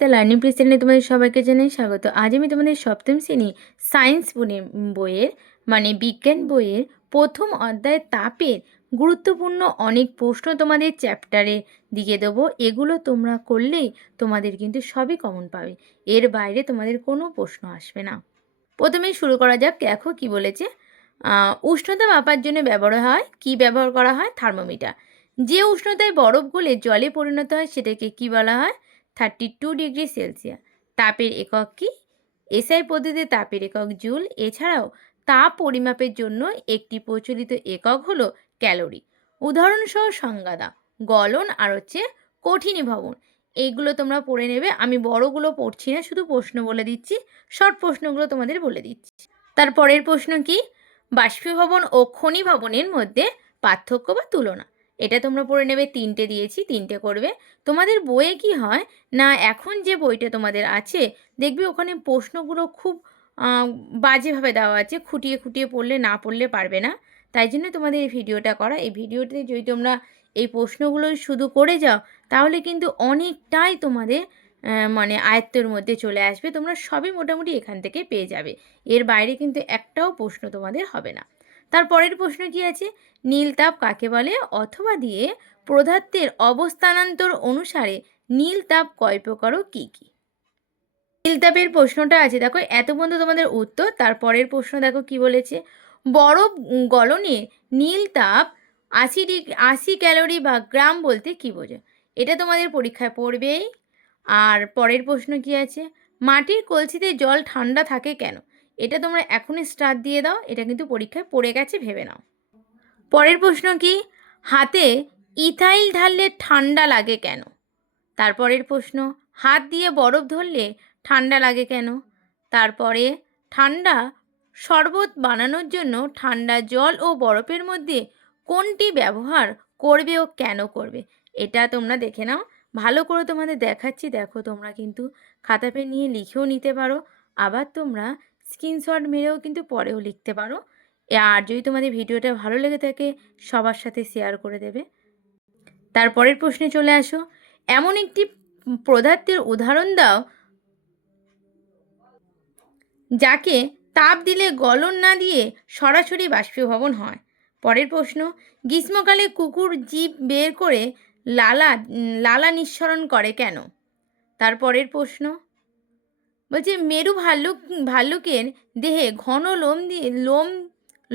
The learning place চ্যানেলে তোমাদের সবাইকে জানাই স্বাগত। আজ আমি তোমাদের সপ্তম শ্রেণী সায়েন্স বইয়ের মানে বিজ্ঞান বইয়ের প্রথম অধ্যায় তাপের গুরুত্বপূর্ণ অনেক প্রশ্ন তোমাদের চ্যাপ্টারে দিয়ে দেবো। এগুলো তোমরা করলেই তোমাদের কিন্তু সবই কমন পাবে, এর বাইরে তোমাদের কোনো প্রশ্ন আসবে না। প্রথমেই শুরু করা যাক। দেখো কি বলেছে। উষ্ণতা মাপার জন্য ব্যবহার করা হয় থার্মোমিটার। যে উষ্ণতায় বরফ গলে জলে পরিণত হয় সেটাকে কি বলা হয়? 32°C। তাপের একক কি? এসআই পদ্ধতিতে তাপের একক জুল। এছাড়াও তাপ পরিমাপের জন্য একটি প্রচলিত একক হলো ক্যালোরি। উদাহরণসহ সংজ্ঞা দাও। গলন আর কঠিনীভবন, এইগুলো তোমরা পড়ে নেবে। আমি বড়গুলো পড়ছি না, শুধু প্রশ্ন বলে দিচ্ছি, শর্ট প্রশ্নগুলো তোমাদের বলে দিচ্ছি। তারপরের প্রশ্ন কি? বাষ্পীভবন ও ঘনীভবনের মধ্যে পার্থক্য বা তুলনা। এটা তোমরা পড়ে নেবে, 3টে দিয়েছি, 3টে করবে। তোমাদের বইয়ে কি হয় না, এখন যে বইটা তোমাদের আছে দেখবে ওখানে প্রশ্নগুলো খুব বাজেভাবে দেওয়া আছে, খুঁটিয়ে খুঁটিয়ে পড়লে না পড়লে পারবে না। তাই জন্য তোমাদের এই ভিডিওটা করা। এই ভিডিওতে যদি তোমরা এই প্রশ্নগুলো শুধু করে যাও তাহলে কিন্তু অনেকটাই তোমাদের মানে আয়ত্তের মধ্যে চলে আসবে। তোমরা সবই মোটামুটি এখান থেকে পেয়ে যাবে, এর বাইরে কিন্তু একটাও প্রশ্ন তোমাদের হবে না। তারপরের প্রশ্ন কি আছে? নীল তাপ কাকে বলে? অথবা দিয়ে পদার্থের অবস্থানান্তর অনুসারে নীল তাপ কয় প্রকার ও কী কী? নীল তাপের প্রশ্নটা আছে, দেখো এত পর্যন্ত তোমাদের উত্তর। তারপরের প্রশ্ন দেখো কি বলেছে। বরফ গলনে নীল তাপ 80 ক্যালোরি বা গ্রাম বলতে কি বোঝো? এটা তোমাদের পরীক্ষায় পড়বেই। আর পরের প্রশ্ন কি আছে? মাটির কলসিতে জল ঠান্ডা থাকে কেন? এটা তোমরা এখনই স্টার দিয়ে দাও, এটা কিন্তু পরীক্ষায় পড়ে গেছে, ভেবে নাও। পরের প্রশ্ন কি? হাতে ইথাইল ঢাললে ঠান্ডা লাগে কেন? তারপরের প্রশ্ন, হাত দিয়ে বরফ ধরলে ঠান্ডা লাগে কেন? তারপরে, ঠান্ডা শরবত বানানোর জন্য ঠান্ডা জল ও বরফের মধ্যে কোনটি ব্যবহার করবে ও কেন করবে? এটা তোমরা দেখে নাও। ভালো করে তোমাদের দেখাচ্ছি, দেখো তোমরা কিন্তু খাতা পেন নিয়ে লিখেও নিতে পারো, আবার তোমরা স্ক্রিনশট মেরেও কিন্তু পরেও লিখতে পারো। আর যদি তোমাদের ভিডিওটা ভালো লেগে থাকে সবার সাথে শেয়ার করে দেবে। তারপরের প্রশ্নে চলে আসো। এমন একটি পদার্থের উদাহরণ দাও যাকে তাপ দিলে গলন না দিয়ে সরাসরি বাষ্পীভবন হয়। পরের প্রশ্ন, গ্রীষ্মকালে কুকুর জিভ বের করে লালা নিঃসরণ করে কেন? তারপরের প্রশ্ন বলছে মেরু ভাল্লুকের দেহে ঘন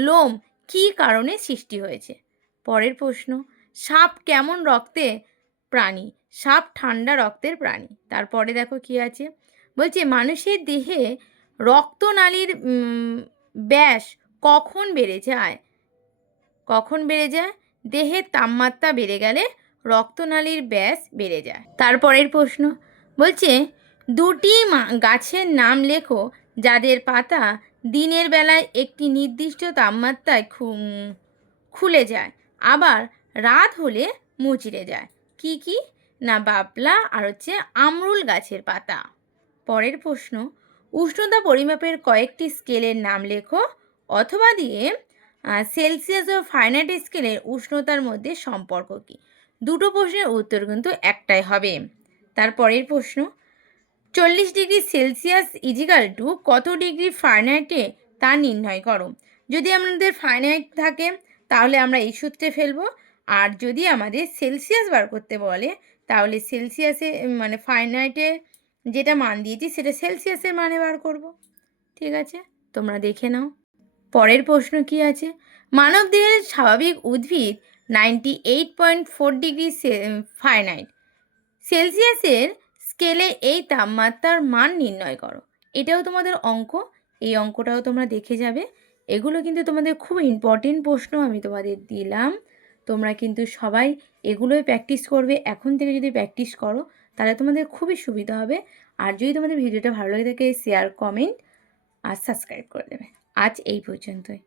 লোম কী কারণে সৃষ্টি হয়েছে? পরের প্রশ্ন, সাপ কেমন রক্তে প্রাণী? সাপ ঠান্ডা রক্তের প্রাণী। তারপরে দেখো কি আছে, বলছে মানুষের দেহে রক্তনালীর ব্যাস কখন বেড়ে যায়? দেহের তাপমাত্রা বেড়ে গেলে রক্তনালীর ব্যাস বেড়ে যায়। তারপরের প্রশ্ন বলছে দুটি গাছের নাম লেখো যাদের পাতা দিনের বেলায় একটি নির্দিষ্ট তাপমাত্রায় খুলে যায়, আবার রাত হলে মুচড়ে যায়। কি কি? না বাবলা আর আমরুল গাছের পাতা। পরের প্রশ্ন, উষ্ণতা পরিমাপের কয়েকটি স্কেলের নাম লেখো, অথবা দিয়ে সেলসিয়াস ও ফারেনহাইট স্কেলের উষ্ণতার মধ্যে সম্পর্ক কী? দুটো প্রশ্নের উত্তর কিন্তু একটাই হবে। তারপরের প্রশ্ন, 40°C ইজিক্যাল টু কত ডিগ্রি ফারেনহাইটে তা নির্ণয় করো। যদি আমাদের ফারেনহাইট থাকে তাহলে আমরা এই সূত্রে ফেলবো, আর যদি আমাদের সেলসিয়াস বার করতে বলে তাহলে সেলসিয়াসে মানে ফারেনহাইটে যেটা মান দিয়েছি সেটা সেলসিয়াসের মানে বার করব। ঠিক আছে, তোমরা দেখে নাও। পরের প্রশ্ন কি আছে? মানবদেহের স্বাভাবিক উদ্ভিদ 98.4° ফারেনহাইট সেলসিয়াসের স্কেলে এই তাপমাত্রার মান নির্ণয় করো। এটাও তোমাদের অঙ্ক, এই অঙ্কটাও তোমরা দেখে যাবে। এগুলো কিন্তু তোমাদের খুব ইম্পর্টেন্ট প্রশ্ন আমি তোমাদের দিলাম। তোমরা কিন্তু সবাই এগুলোই প্র্যাকটিস করবে। এখন থেকে যদি প্র্যাকটিস করো তাহলে তোমাদের খুবই সুবিধা হবে। আর যদি তোমাদের ভিডিওটা ভালো লাগে থাকে শেয়ার, কমেন্ট আর সাবস্ক্রাইব করে দেবে। আজ এই পর্যন্তই।